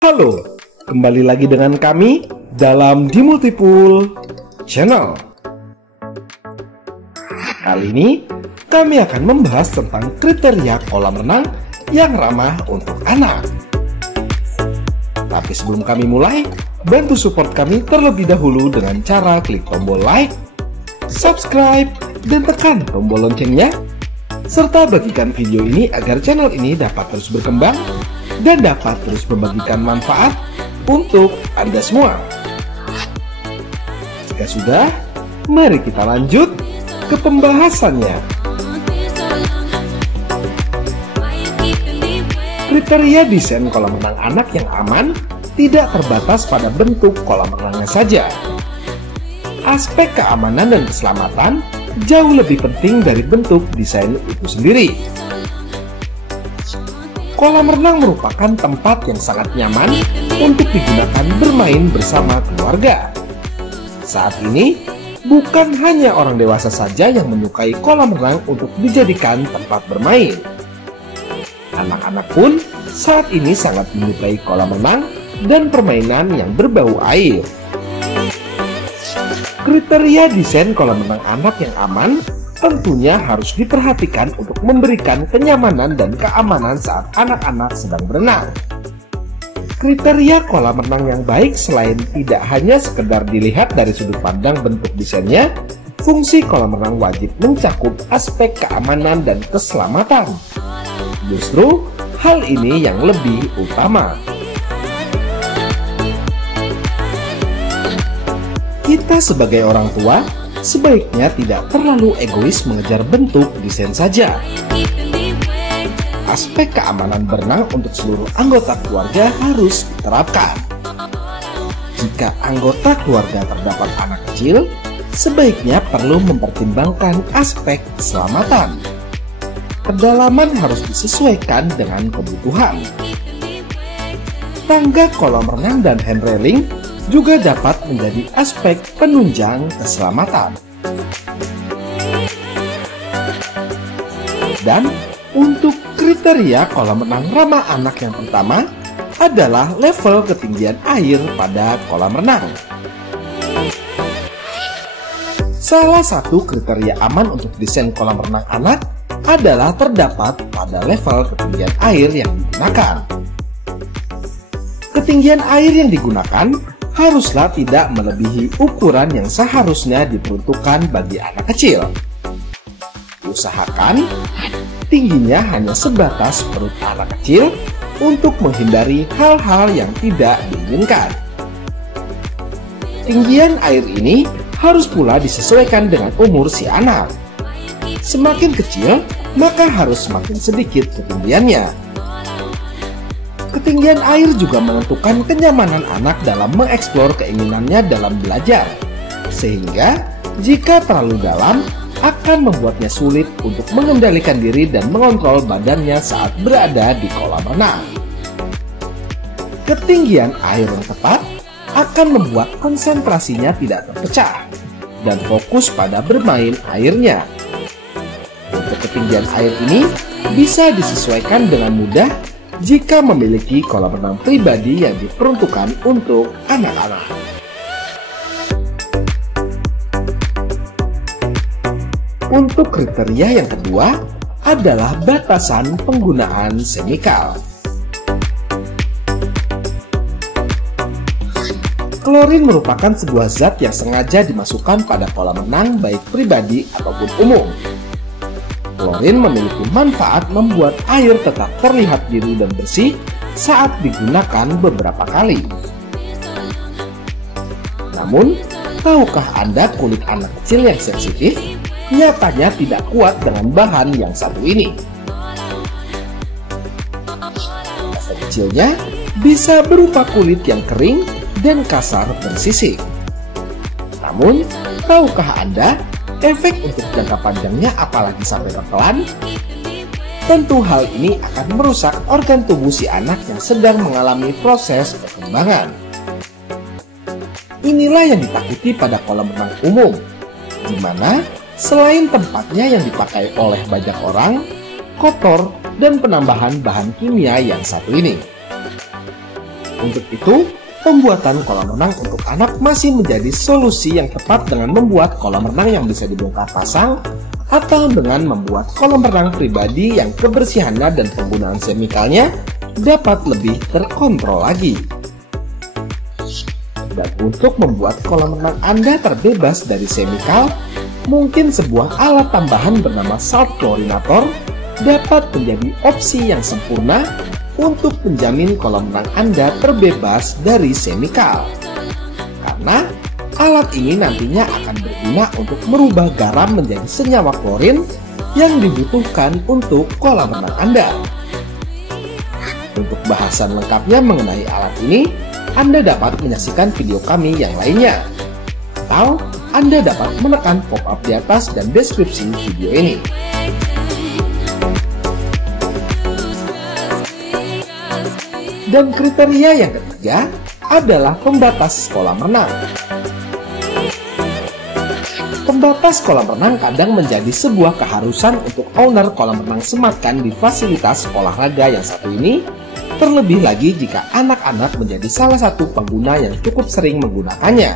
Halo, kembali lagi dengan kami dalam di Multipool Channel. Kali ini kami akan membahas tentang kriteria kolam renang yang ramah untuk anak. Tapi sebelum kami mulai, bantu support kami terlebih dahulu dengan cara klik tombol like, subscribe, dan tekan tombol loncengnya, serta bagikan video ini agar channel ini dapat terus berkembang dan dapat terus membagikan manfaat untuk Anda semua. Jika sudah, mari kita lanjut ke pembahasannya. Kriteria desain kolam renang anak yang aman tidak terbatas pada bentuk kolam renangnya saja. Aspek keamanan dan keselamatan jauh lebih penting dari bentuk desain itu sendiri. Kolam renang merupakan tempat yang sangat nyaman untuk digunakan bermain bersama keluarga. Saat ini, bukan hanya orang dewasa saja yang menyukai kolam renang untuk dijadikan tempat bermain. Anak-anak pun saat ini sangat menyukai kolam renang dan permainan yang berbau air. Kriteria desain kolam renang anak yang aman tentunya harus diperhatikan untuk memberikan kenyamanan dan keamanan saat anak-anak sedang berenang. Kriteria kolam renang yang baik selain tidak hanya sekedar dilihat dari sudut pandang bentuk desainnya, fungsi kolam renang wajib mencakup aspek keamanan dan keselamatan. Justru, hal ini yang lebih utama. Kita sebagai orang tua sebaiknya tidak terlalu egois mengejar bentuk desain saja. Aspek keamanan berenang untuk seluruh anggota keluarga harus diterapkan. Jika anggota keluarga terdapat anak kecil, sebaiknya perlu mempertimbangkan aspek keselamatan. Kedalaman harus disesuaikan dengan kebutuhan. Tangga kolam renang dan hand railing juga dapat menjadi aspek penunjang keselamatan. Dan untuk kriteria kolam renang ramah anak yang pertama adalah level ketinggian air pada kolam renang. Salah satu kriteria aman untuk desain kolam renang anak adalah terdapat pada level ketinggian air yang digunakan. Ketinggian air yang digunakan haruslah tidak melebihi ukuran yang seharusnya diperuntukkan bagi anak kecil. Usahakan tingginya hanya sebatas perut anak kecil untuk menghindari hal-hal yang tidak diinginkan. Ketinggian air ini harus pula disesuaikan dengan umur si anak. Semakin kecil, maka harus semakin sedikit ketinggiannya. Ketinggian air juga menentukan kenyamanan anak dalam mengeksplor keinginannya dalam belajar, sehingga jika terlalu dalam akan membuatnya sulit untuk mengendalikan diri dan mengontrol badannya saat berada di kolam renang. Ketinggian air yang tepat akan membuat konsentrasinya tidak terpecah dan fokus pada bermain airnya. Untuk ketinggian air ini bisa disesuaikan dengan mudah jika memiliki kolam renang pribadi yang diperuntukkan untuk anak-anak. Untuk kriteria yang kedua adalah batasan penggunaan semikal. Klorin merupakan sebuah zat yang sengaja dimasukkan pada kolam renang baik pribadi ataupun umum. Klorin memiliki manfaat membuat air tetap terlihat biru dan bersih saat digunakan beberapa kali. Namun, tahukah Anda kulit anak kecil yang sensitif nyatanya tidak kuat dengan bahan yang satu ini? Efek kecilnya bisa berupa kulit yang kering dan kasar bersisik. Namun, tahukah Anda efek untuk jangka panjangnya apalagi sampai tertelan? Tentu hal ini akan merusak organ tubuh si anak yang sedang mengalami proses perkembangan. Inilah yang ditakuti pada kolam renang umum, di mana selain tempatnya yang dipakai oleh banyak orang, kotor dan penambahan bahan kimia yang satu ini. Untuk itu, pembuatan kolam renang untuk anak masih menjadi solusi yang tepat dengan membuat kolam renang yang bisa dibongkar pasang atau dengan membuat kolam renang pribadi yang kebersihannya dan penggunaan chemicalnya dapat lebih terkontrol lagi. Dan untuk membuat kolam renang Anda terbebas dari chemical, mungkin sebuah alat tambahan bernama salt chlorinator dapat menjadi opsi yang sempurna untuk menjamin kolam renang Anda terbebas dari chemical. Karena alat ini nantinya akan berguna untuk merubah garam menjadi senyawa klorin yang dibutuhkan untuk kolam renang Anda. Untuk bahasan lengkapnya mengenai alat ini, Anda dapat menyaksikan video kami yang lainnya. Atau Anda dapat menekan pop-up di atas dan deskripsi video ini. Dan kriteria yang ketiga adalah pembatas kolam renang. Pembatas kolam renang kadang menjadi sebuah keharusan untuk owner kolam renang sematkan di fasilitas olahraga yang satu ini, terlebih lagi jika anak-anak menjadi salah satu pengguna yang cukup sering menggunakannya.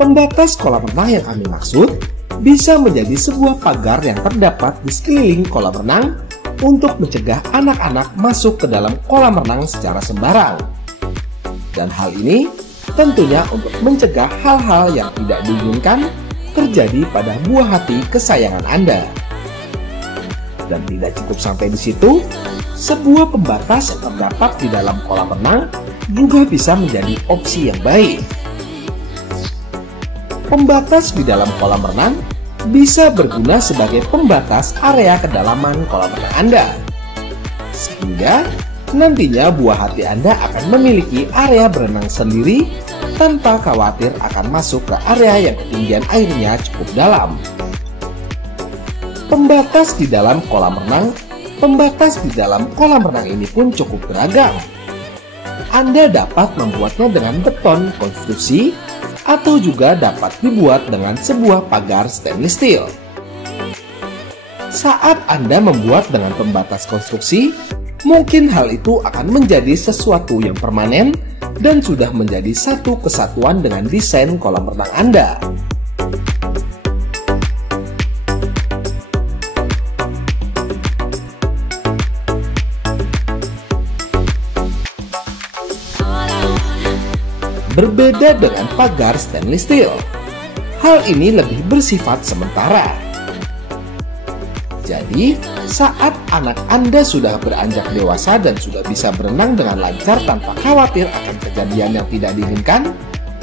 Pembatas kolam renang yang kami maksud bisa menjadi sebuah pagar yang terdapat di sekeliling kolam renang untuk mencegah anak-anak masuk ke dalam kolam renang secara sembarang. Dan hal ini tentunya untuk mencegah hal-hal yang tidak diinginkan terjadi pada buah hati kesayangan Anda. Dan tidak cukup sampai di situ, sebuah pembatas yang terdapat di dalam kolam renang juga bisa menjadi opsi yang baik. Pembatas di dalam kolam renang bisa berguna sebagai pembatas area kedalaman kolam renang Anda. Sehingga nantinya buah hati Anda akan memiliki area berenang sendiri tanpa khawatir akan masuk ke area yang ketinggian airnya cukup dalam. Pembatas di dalam kolam renang ini pun cukup beragam. Anda dapat membuatnya dengan beton konstruksi atau juga dapat dibuat dengan sebuah pagar stainless steel. Saat Anda membuat dengan pembatas konstruksi, mungkin hal itu akan menjadi sesuatu yang permanen dan sudah menjadi satu kesatuan dengan desain kolam renang Anda. Berbeda dengan pagar stainless steel, hal ini lebih bersifat sementara. Jadi, saat anak Anda sudah beranjak dewasa dan sudah bisa berenang dengan lancar tanpa khawatir akan kejadian yang tidak diinginkan,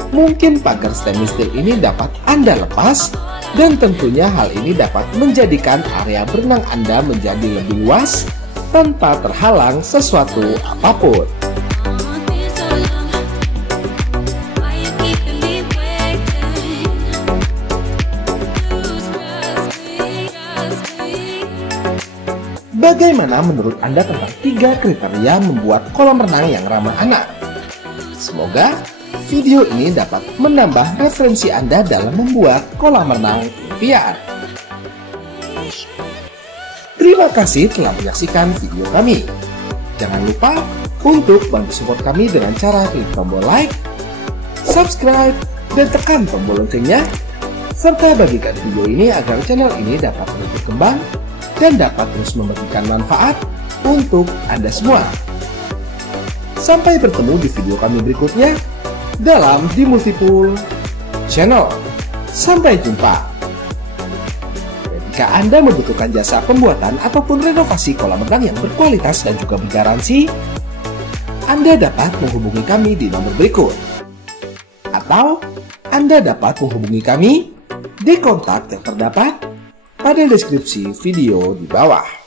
mungkin pagar stainless steel ini dapat Anda lepas, dan tentunya hal ini dapat menjadikan area berenang Anda menjadi lebih luas tanpa terhalang sesuatu apapun. Bagaimana menurut Anda tentang 3 kriteria membuat kolam renang yang ramah anak? Semoga video ini dapat menambah referensi Anda dalam membuat kolam renang impian. Terima kasih telah menyaksikan video kami. Jangan lupa untuk bantu support kami dengan cara klik tombol like, subscribe, dan tekan tombol loncengnya, serta bagikan video ini agar channel ini dapat terus berkembang dan dapat terus memberikan manfaat untuk Anda semua. Sampai bertemu di video kami berikutnya dalam The Multipool Channel. Sampai jumpa. Jika Anda membutuhkan jasa pembuatan ataupun renovasi kolam renang yang berkualitas dan juga bergaransi, Anda dapat menghubungi kami di nomor berikut. Atau Anda dapat menghubungi kami di kontak yang terdapat pada deskripsi video di bawah.